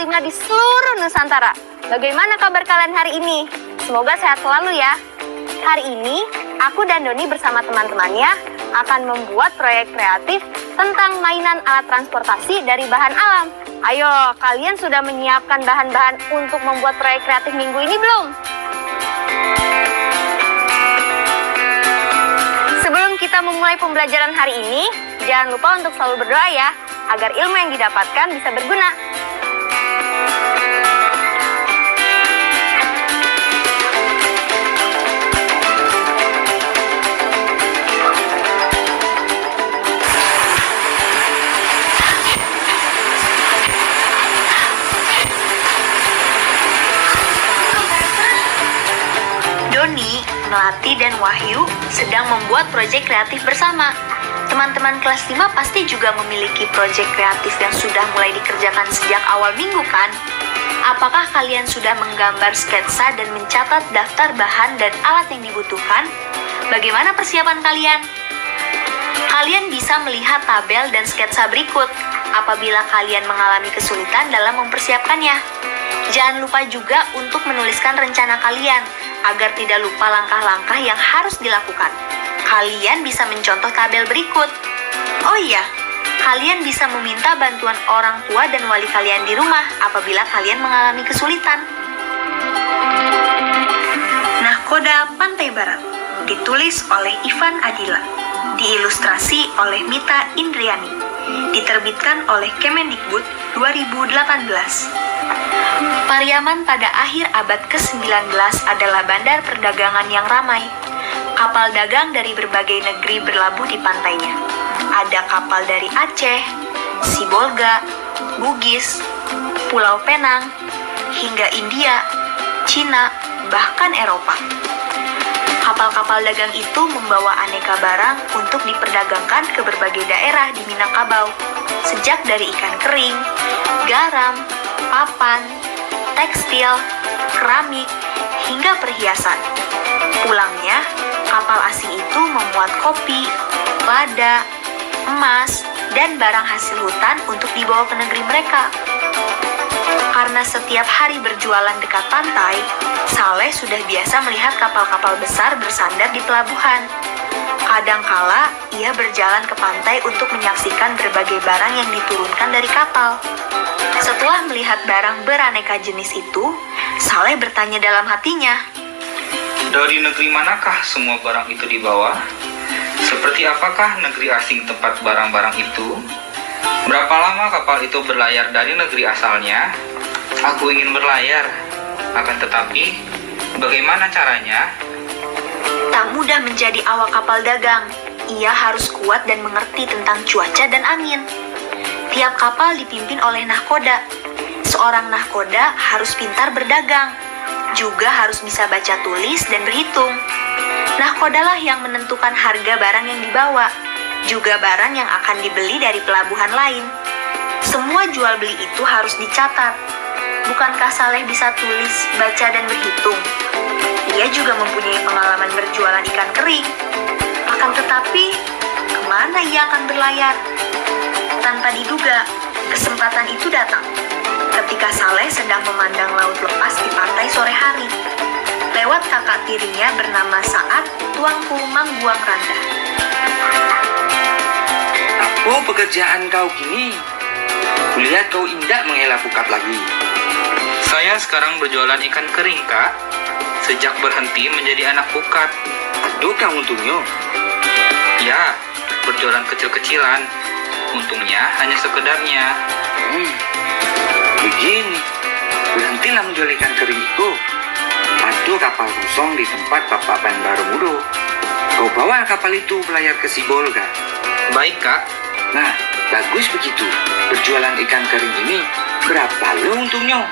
5 di seluruh Nusantara. Bagaimana kabar kalian hari ini? Semoga sehat selalu ya. Hari ini, aku dan Doni bersama teman-temannya akan membuat proyek kreatif tentang mainan alat transportasi dari bahan alam. Ayo, kalian sudah menyiapkan bahan-bahan untuk membuat proyek kreatif minggu ini belum? Sebelum kita memulai pembelajaran hari ini, jangan lupa untuk selalu berdoa ya, agar ilmu yang didapatkan bisa berguna. Doni, Melati, dan Wahyu sedang membuat proyek kreatif bersama. Teman-teman kelas 5 pasti juga memiliki proyek kreatif yang sudah mulai dikerjakan sejak awal minggu kan? Apakah kalian sudah menggambar sketsa dan mencatat daftar bahan dan alat yang dibutuhkan? Bagaimana persiapan kalian? Kalian bisa melihat tabel dan sketsa berikut apabila kalian mengalami kesulitan dalam mempersiapkannya. Jangan lupa juga untuk menuliskan rencana kalian agar tidak lupa langkah-langkah yang harus dilakukan. Kalian bisa mencontoh tabel berikut. Oh iya, kalian bisa meminta bantuan orang tua dan wali kalian di rumah apabila kalian mengalami kesulitan. Nahkoda Pantai Barat ditulis oleh Ivan Adila, diilustrasi oleh Mita Indriani, diterbitkan oleh Kemendikbud 2018. Pariaman pada akhir abad ke-19 adalah bandar perdagangan yang ramai. Kapal dagang dari berbagai negeri berlabuh di pantainya. Ada kapal dari Aceh, Sibolga, Bugis, Pulau Penang, hingga India, Cina, bahkan Eropa. Kapal-kapal dagang itu membawa aneka barang untuk diperdagangkan ke berbagai daerah di Minangkabau, sejak dari ikan kering, garam, papan, tekstil, keramik, hingga perhiasan. Pulangnya, kapal asing itu memuat kopi, lada, emas, dan barang hasil hutan untuk dibawa ke negeri mereka. Karena setiap hari berjualan dekat pantai, Saleh sudah biasa melihat kapal-kapal besar bersandar di pelabuhan. Kadangkala, ia berjalan ke pantai untuk menyaksikan berbagai barang yang diturunkan dari kapal. Setelah melihat barang beraneka jenis itu, Saleh bertanya dalam hatinya, "Dari negeri manakah semua barang itu dibawa? Seperti apakah negeri asing tempat barang-barang itu? Berapa lama kapal itu berlayar dari negeri asalnya? Aku ingin berlayar, akan tetapi bagaimana caranya?" tak mudah menjadi awak kapal dagang. Ia harus kuat dan mengerti tentang cuaca dan angin. Tiap kapal dipimpin oleh nahkoda. Seorang nahkoda harus pintar berdagang, juga harus bisa baca tulis dan berhitung. Nahkodalah yang menentukan harga barang yang dibawa, juga barang yang akan dibeli dari pelabuhan lain. Semua jual beli itu harus dicatat. Bukankah Saleh bisa tulis, baca, dan berhitung? Ia juga mempunyai pengalaman berjualan ikan kering. Akan tetapi, kemana ia akan berlayar? Tanpa diduga, kesempatan itu datang ketika Saleh sedang memandang laut lepas di pantai sore hari. Lewat kakak tirinya bernama Saat, tuanku Mangguang Randa. Apa pekerjaan kau kini? Kulihat kau indak menghela pukat lagi. Saya sekarang berjualan ikan kering, Kak. Sejak berhenti menjadi anak pukat. Aduh kau untungnya. Ya, berjualan kecil-kecilan. Untungnya hanya sekedarnya. Begini, berhentilah menjual ikan kering itu. Ada kapal kosong di tempat Bapak Banbaru Mudo. Kau bawa kapal itu berlayar ke Sibolga. Baik, Kak. Nah, bagus begitu. Berjualan ikan kering ini berapa lo untungnya?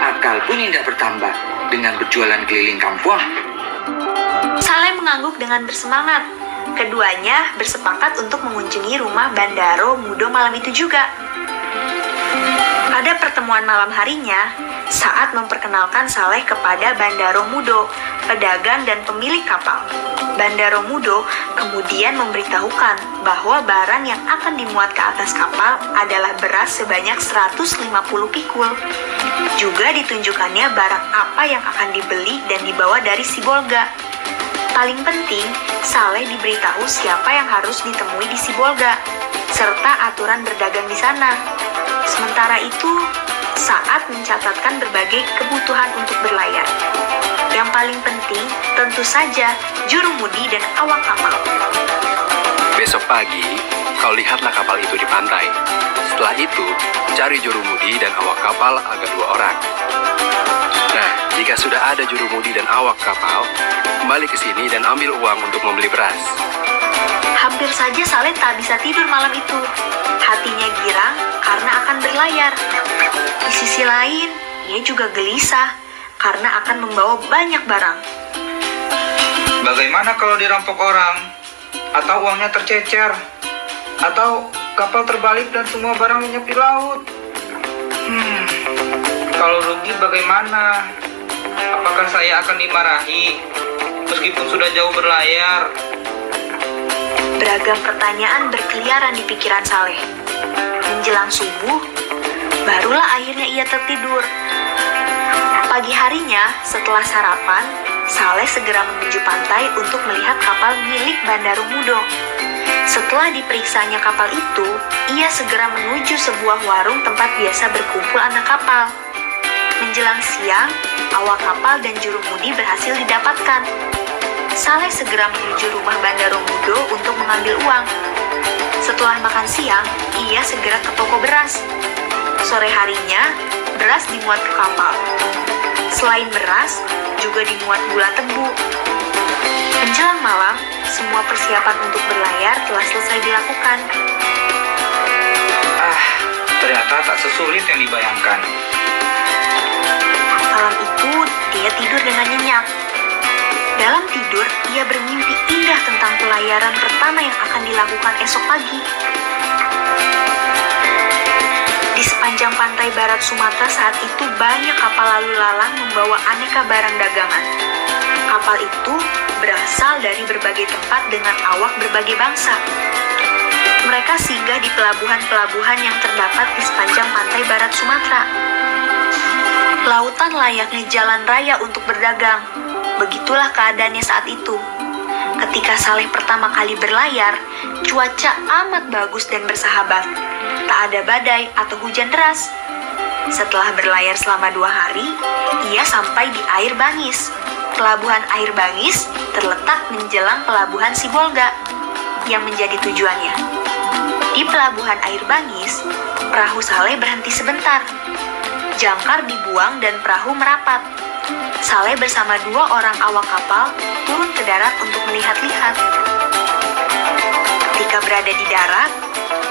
Akal pun tidak bertambah dengan berjualan keliling kampung. Saleh mengangguk dengan bersemangat. Keduanya bersepakat untuk mengunjungi rumah Bandaro Mudo malam itu juga. Pada pertemuan malam harinya, saat memperkenalkan Saleh kepada Bandaro Mudo, pedagang dan pemilik kapal. Bandaro Mudo kemudian memberitahukan bahwa barang yang akan dimuat ke atas kapal adalah beras sebanyak 150 pikul. Juga ditunjukkannya barang apa yang akan dibeli dan dibawa dari Sibolga. Paling penting, Saleh diberitahu siapa yang harus ditemui di Sibolga, serta aturan berdagang di sana. Sementara itu, saat mencatatkan berbagai kebutuhan untuk berlayar. Yang paling penting, tentu saja, jurumudi dan awak kapal. Besok pagi, kau lihatlah kapal itu di pantai. Setelah itu, cari jurumudi dan awak kapal ada 2 orang. Nah, jika sudah ada jurumudi dan awak kapal, kembali ke sini dan ambil uang untuk membeli beras. Hampir saja Saleh tak bisa tidur malam itu. Hatinya girang karena akan berlayar. Di sisi lain, ia juga gelisah karena akan membawa banyak barang. Bagaimana kalau dirampok orang? Atau uangnya tercecer? Atau kapal terbalik dan semua barang lenyap di laut? Kalau rugi bagaimana? Apakah saya akan dimarahi meskipun sudah jauh berlayar? Beragam pertanyaan berkeliaran di pikiran Saleh. Menjelang subuh, barulah akhirnya ia tertidur. Pagi harinya, setelah sarapan, Saleh segera menuju pantai untuk melihat kapal milik Bandaro Mudo. Setelah diperiksanya kapal itu, ia segera menuju sebuah warung tempat biasa berkumpul anak kapal. Menjelang siang, awak kapal dan jurumudi berhasil didapatkan. Saleh segera menuju rumah Bandaro Mudo untuk mengambil uang. Setelah makan siang, ia segera ke toko beras. Sore harinya, beras dimuat ke kapal. Selain beras, juga dimuat gula tebu. Menjelang malam, semua persiapan untuk berlayar telah selesai dilakukan. Ternyata tak sesulit yang dibayangkan. Malam itu, dia tidur dengan nyenyak. Dalam tidur, ia bermimpi indah tentang pelayaran pertama yang akan dilakukan esok pagi. Di sepanjang pantai barat Sumatera saat itu banyak kapal lalu lalang membawa aneka barang dagangan. Kapal itu berasal dari berbagai tempat dengan awak berbagai bangsa. Mereka singgah di pelabuhan-pelabuhan yang terdapat di sepanjang pantai barat Sumatera. Lautan layaknya jalan raya untuk berdagang. Begitulah keadaannya saat itu. Ketika Saleh pertama kali berlayar, cuaca amat bagus dan bersahabat. Tak ada badai atau hujan deras. Setelah berlayar selama 2 hari, ia sampai di Air Bangis. Pelabuhan Air Bangis terletak menjelang pelabuhan Sibolga yang menjadi tujuannya. Di pelabuhan Air Bangis, perahu Saleh berhenti sebentar. Jangkar dibuang dan perahu merapat. Saleh bersama 2 orang awak kapal turun ke darat untuk melihat-lihat. Ketika berada di darat,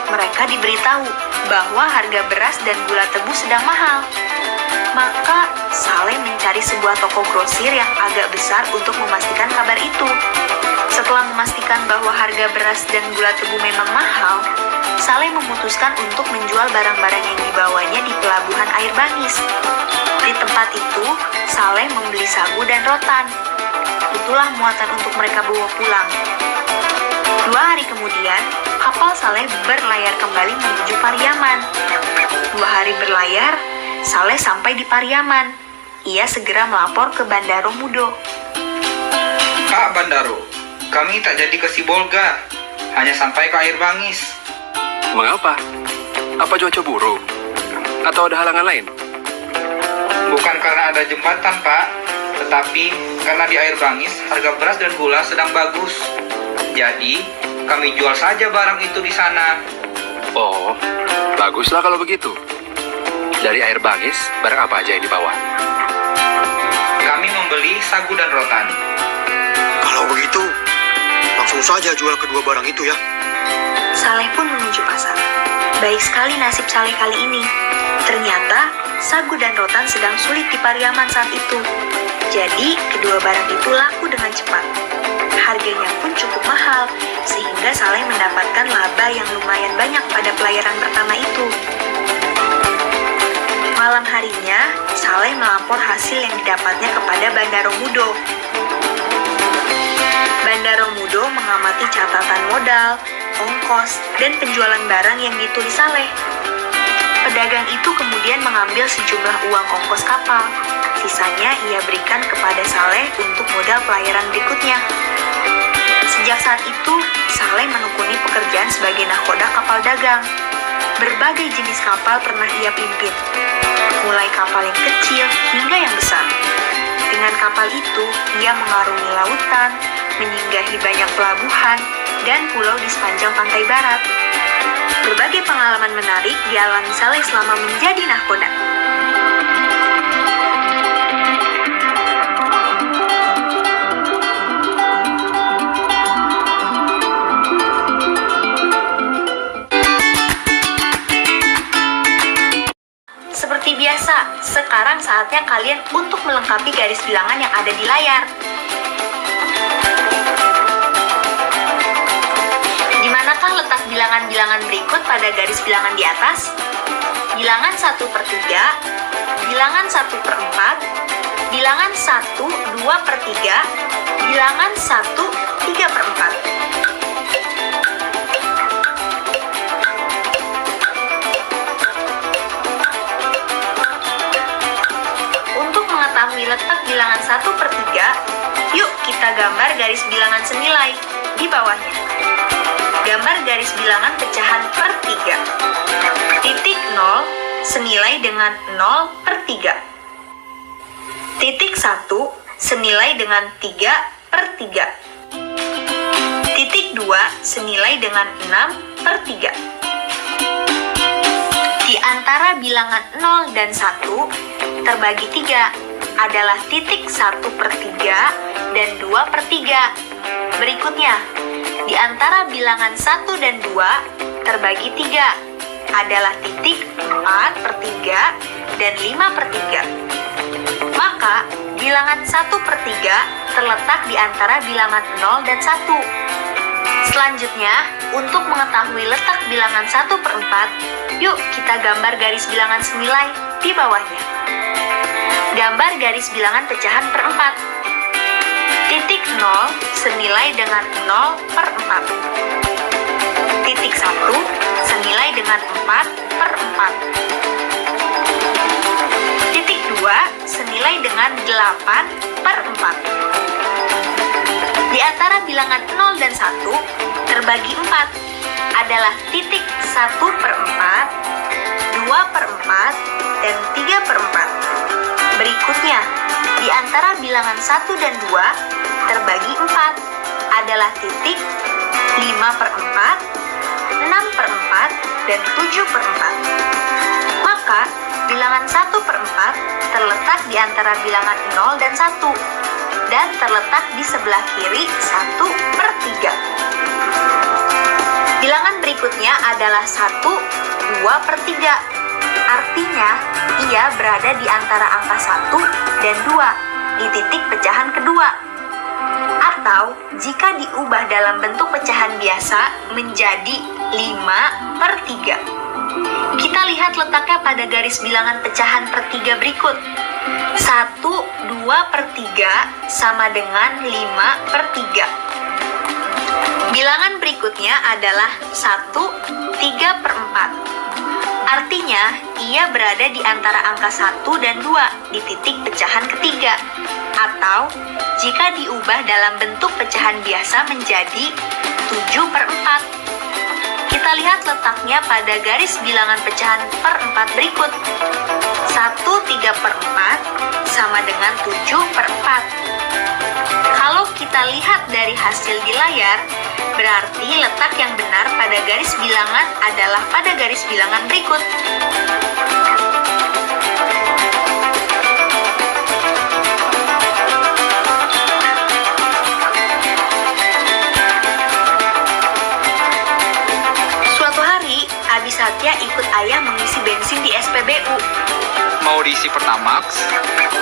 mereka diberitahu bahwa harga beras dan gula tebu sedang mahal. Maka Saleh mencari sebuah toko grosir yang agak besar untuk memastikan kabar itu. Setelah memastikan bahwa harga beras dan gula tebu memang mahal, Saleh memutuskan untuk menjual barang-barang yang dibawanya di pelabuhan Air Bangis. Di tempat itu, Saleh membeli sagu dan rotan. Itulah muatan untuk mereka bawa pulang. 2 hari kemudian, kapal Saleh berlayar kembali menuju Pariaman. 2 hari berlayar, Saleh sampai di Pariaman. Ia segera melapor ke Bandaro Mudo. Pak Bandaro, kami tak jadi ke Sibolga, hanya sampai ke Air Bangis. Mengapa? Apa cuaca buruk? Atau ada halangan lain? Bukan karena ada jembatan, Pak, tetapi karena di Air Bangis harga beras dan gula sedang bagus. Jadi, kami jual saja barang itu di sana. Oh, baguslah kalau begitu. Dari Air Bangis, barang apa aja yang dibawa? Kami membeli sagu dan rotan. Kalau begitu, langsung saja jual kedua barang itu ya. Saleh pun menuju pasar. Baik sekali nasib Saleh kali ini. Ternyata, sagu dan rotan sedang sulit di Pariaman saat itu. Jadi, kedua barang itu laku dengan cepat. Harganya pun cukup mahal, sehingga Saleh mendapatkan laba yang lumayan banyak pada pelayaran pertama itu. Malam harinya, Saleh melapor hasil yang didapatnya kepada Bandaromudo. Bandaromudo mengamati catatan modal, ongkos, dan penjualan barang yang ditulis Saleh. Pedagang itu kemudian mengambil sejumlah uang ongkos kapal. Sisanya ia berikan kepada Saleh untuk modal pelayaran berikutnya. Sejak saat itu, Saleh menekuni pekerjaan sebagai nahkoda kapal dagang. Berbagai jenis kapal pernah ia pimpin, mulai kapal yang kecil hingga yang besar. Dengan kapal itu, ia mengarungi lautan, menyinggahi banyak pelabuhan dan pulau di sepanjang pantai barat. Berbagai pengalaman menarik dialami Saleh selama menjadi nahkoda. Seperti biasa, sekarang saatnya kalian untuk melengkapi garis bilangan yang ada di layar. Di manakah letak bilangan-bilangan berikut pada garis bilangan di atas? Bilangan 1/3, bilangan 1/4, bilangan 1 2/3, bilangan 1 3/4. Letak bilangan 1/3, yuk kita gambar garis bilangan senilai di bawahnya. Gambar garis bilangan pecahan per 3. Titik 0 senilai dengan 0/3. Titik 1 senilai dengan 3/3. Titik 2 senilai dengan 6/3. Di antara bilangan 0 dan 1 terbagi 3 adalah titik 1/3 dan 2/3. Berikutnya, di antara bilangan 1 dan 2 terbagi 3 adalah titik 4/3 dan 5/3. Maka, bilangan 1/3 terletak di antara bilangan 0 dan 1. Selanjutnya, untuk mengetahui letak bilangan 1/4, yuk kita gambar garis bilangan senilai di bawahnya. Gambar garis bilangan pecahan per 4. Titik 0 senilai dengan 0/4. Titik 1 senilai dengan 4/4. Titik 2 senilai dengan 8/4. Di antara bilangan 0 dan 1 terbagi 4 adalah titik 1/4, 2/4, dan 3/4. Berikutnya, di antara bilangan 1 dan 2 terbagi 4 adalah titik 5/4, 6/4, dan 7/4. Maka, bilangan 1/4 terletak di antara bilangan 0 dan 1 dan terletak di sebelah kiri 1/3. Bilangan berikutnya adalah 1 2/3. Artinya, ia berada di antara angka 1 dan 2 di titik pecahan kedua. Atau, jika diubah dalam bentuk pecahan biasa menjadi 5/3. Kita lihat letaknya pada garis bilangan pecahan per 3 berikut. 1 2/3 sama dengan 5/3. Bilangan berikutnya adalah 1 3/4. Artinya, ia berada di antara angka 1 dan 2 di titik pecahan ketiga. Atau, jika diubah dalam bentuk pecahan biasa menjadi 7/4. Kita lihat letaknya pada garis bilangan pecahan per 4 berikut. 1 3/4 sama dengan 7/4. Kalau kita lihat dari hasil di layar, berarti letak yang benar pada garis bilangan adalah pada garis bilangan berikut. Suatu hari, Abi Satya ikut ayah mengisi bensin di SPBU. Mau diisi Pertamax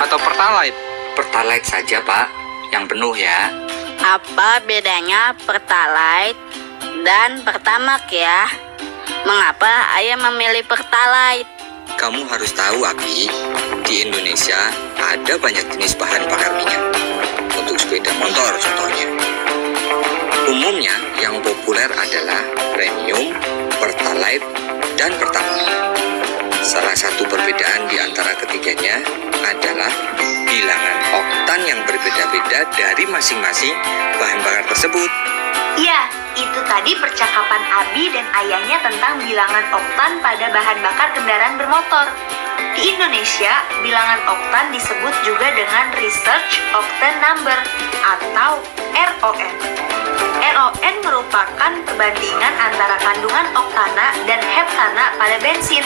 atau Pertalite? Pertalite saja, Pak. Yang penuh ya. Apa bedanya Pertalite dan Pertamax ya? Mengapa ayah memilih Pertalite? kamu harus tahu, Abi, di Indonesia ada banyak jenis bahan bakar minyak. Untuk sepeda motor contohnya. Umumnya yang populer adalah premium, pertalite, dan pertamax. Salah satu perbedaan di antara ketiganya adalah bilangan oktan yang berbeda-beda dari masing-masing bahan bakar tersebut. Ya, itu tadi percakapan Abi dan ayahnya tentang bilangan oktan pada bahan bakar kendaraan bermotor. Di Indonesia, bilangan oktan disebut juga dengan Research Octane Number atau RON. RON merupakan perbandingan antara kandungan oktana dan heptana pada bensin.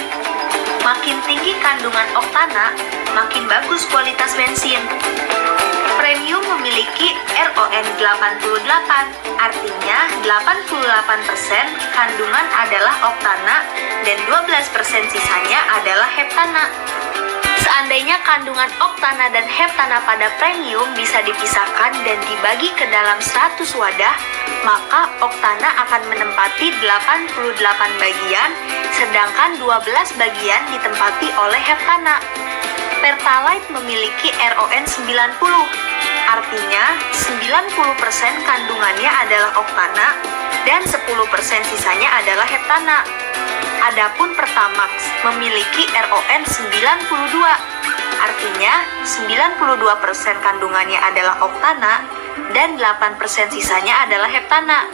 Makin tinggi kandungan oktana, makin bagus kualitas bensin. Premium memiliki RON 88, artinya 88% kandungan adalah oktana dan 12% sisanya adalah heptana. Seandainya kandungan oktana dan heptana pada premium bisa dipisahkan dan dibagi ke dalam 100 wadah, maka oktana akan menempati 88 bagian, sedangkan 12 bagian ditempati oleh heptana. Pertalite memiliki RON 90, artinya 90% kandungannya adalah oktana dan 10% sisanya adalah heptana. Adapun Pertamax memiliki RON 92, artinya 92% kandungannya adalah oktana dan 8% sisanya adalah heptana.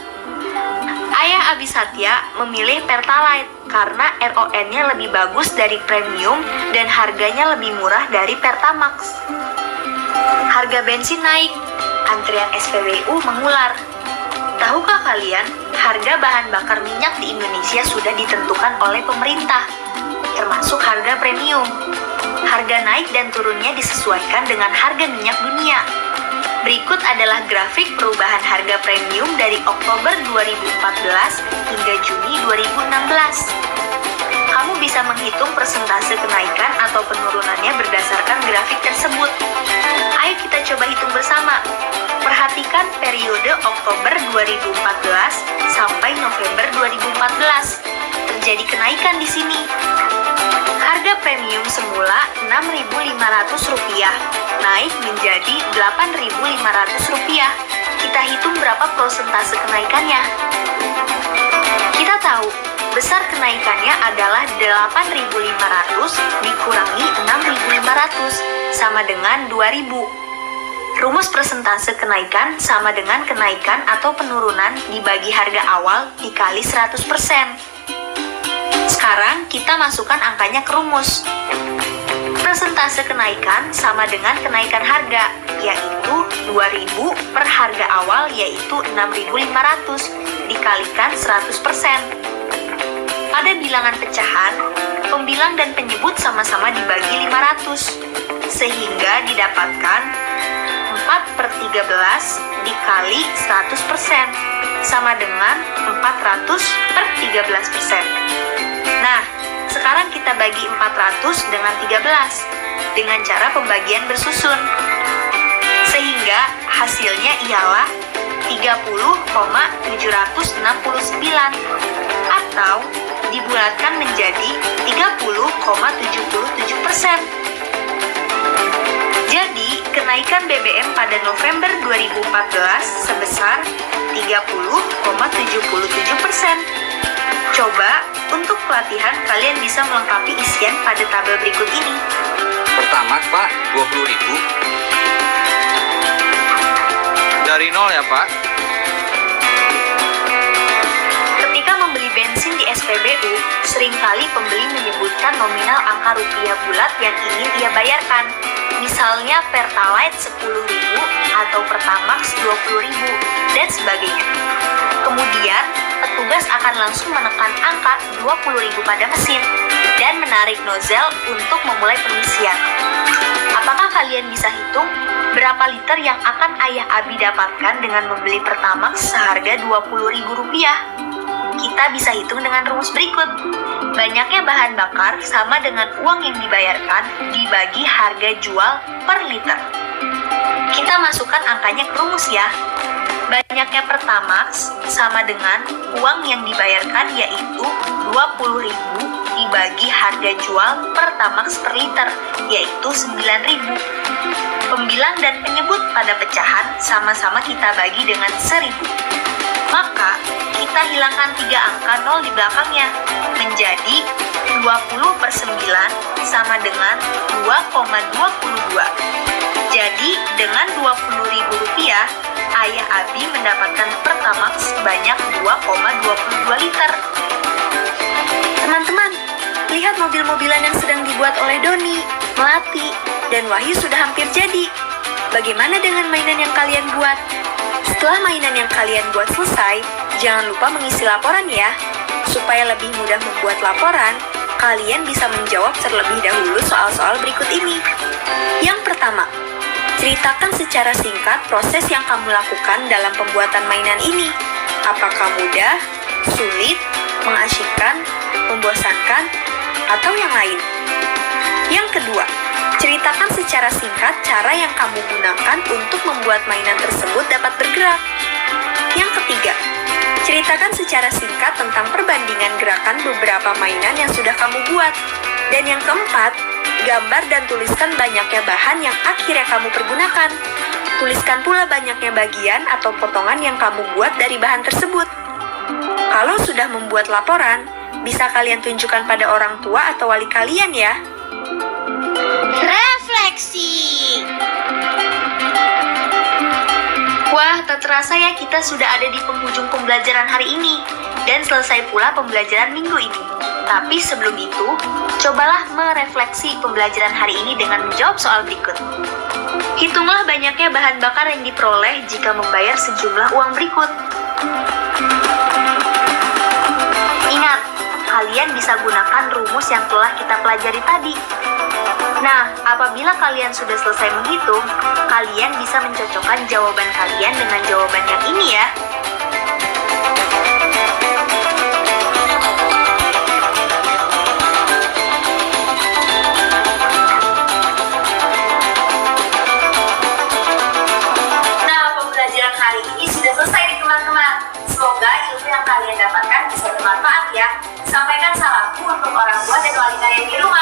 Ayah Abi Satya memilih Pertalite karena RON-nya lebih bagus dari premium dan harganya lebih murah dari Pertamax. Harga bensin naik, antrian SPBU mengular. Tahukah kalian, harga bahan bakar minyak di Indonesia sudah ditentukan oleh pemerintah, termasuk harga premium. Harga naik dan turunnya disesuaikan dengan harga minyak dunia. Berikut adalah grafik perubahan harga premium dari Oktober 2014 hingga Juni 2016. Kamu bisa menghitung persentase kenaikan atau penurunannya berdasarkan grafik tersebut. Ayo kita coba hitung bersama. Perhatikan periode Oktober 2014 sampai November 2014. Terjadi kenaikan di sini. Harga premium semula Rp6.500, naik menjadi Rp8.500. Kita hitung berapa persentase kenaikannya. Kita tahu, besar kenaikannya adalah 8.500 dikurangi 6.500 sama dengan 2.000. Rumus persentase kenaikan sama dengan kenaikan atau penurunan dibagi harga awal dikali 100%. Sekarang kita masukkan angkanya ke rumus. Persentase kenaikan sama dengan kenaikan harga, yaitu 2.000 per harga awal yaitu 6.500 dikalikan 100%. Pada bilangan pecahan, pembilang dan penyebut sama-sama dibagi 500, sehingga didapatkan 4/13 dikali 100% sama dengan 400/13%. Nah, sekarang kita bagi 400 dengan 13 dengan cara pembagian bersusun. Sehingga hasilnya ialah 30,769 atau dibulatkan menjadi 30,77%. Jadi, kenaikan BBM pada November 2014 sebesar 30,77%. Coba, untuk pelatihan kalian bisa melengkapi isian pada tabel berikut ini. Pertamax, Pak, 20.000. Dari nol ya, Pak. Ketika membeli bensin di SPBU, seringkali pembeli menyebutkan nominal angka rupiah bulat yang ingin ia bayarkan. Misalnya Pertalite 10.000 atau Pertamax 20.000 dan sebagainya. Kemudian, petugas akan langsung menekan angka 20.000 pada mesin dan menarik nozzle untuk memulai pengisian. Apakah kalian bisa hitung berapa liter yang akan ayah Abi dapatkan dengan membeli Pertamax seharga Rp20.000? Kita bisa hitung dengan rumus berikut. Banyaknya bahan bakar sama dengan uang yang dibayarkan dibagi harga jual per liter. Kita masukkan angkanya ke rumus ya. Banyaknya Pertamax sama dengan uang yang dibayarkan yaitu 20.000 dibagi harga jual Pertamax per liter, yaitu 9.000. Pembilang dan penyebut pada pecahan sama-sama kita bagi dengan 1.000. Maka, kita hilangkan 3 angka 0 di belakangnya, menjadi 20/9 sama dengan 2,22. Jadi, dengan Rp20.000, Ayah Abi mendapatkan Pertamax sebanyak 2,22 liter. Teman-teman, lihat mobil-mobilan yang sedang dibuat oleh Doni, Melati, dan Wahyu sudah hampir jadi. Bagaimana dengan mainan yang kalian buat? Setelah mainan yang kalian buat selesai, jangan lupa mengisi laporan ya. Supaya lebih mudah membuat laporan, kalian bisa menjawab terlebih dahulu soal-soal berikut ini. Yang pertama, ceritakan secara singkat proses yang kamu lakukan dalam pembuatan mainan ini. Apakah mudah, sulit, mengasyikkan, membosankan, atau yang lain? Yang kedua, ceritakan secara singkat cara yang kamu gunakan untuk membuat mainan tersebut dapat bergerak. Yang ketiga, ceritakan secara singkat tentang perbandingan gerakan beberapa mainan yang sudah kamu buat. Dan yang keempat, gambar dan tuliskan banyaknya bahan yang akhirnya kamu pergunakan. Tuliskan pula banyaknya bagian atau potongan yang kamu buat dari bahan tersebut. Kalau sudah membuat laporan, bisa kalian tunjukkan pada orang tua atau wali kalian ya. Refleksi. Wah, tak terasa ya kita sudah ada di penghujung pembelajaran hari ini. Dan selesai pula pembelajaran minggu ini. Tapi sebelum itu, cobalah merefleksi pembelajaran hari ini dengan menjawab soal berikut. Hitunglah banyaknya bahan bakar yang diperoleh jika membayar sejumlah uang berikut. Ingat, kalian bisa gunakan rumus yang telah kita pelajari tadi. Nah, apabila kalian sudah selesai menghitung, kalian bisa mencocokkan jawaban kalian dengan jawaban yang ini ya. Nah, pembelajaran hari ini sudah selesai nih teman-teman. Semoga ilmu yang kalian dapatkan bisa bermanfaat ya. Sampaikan salamku untuk orang tua dan wali kalian di rumah.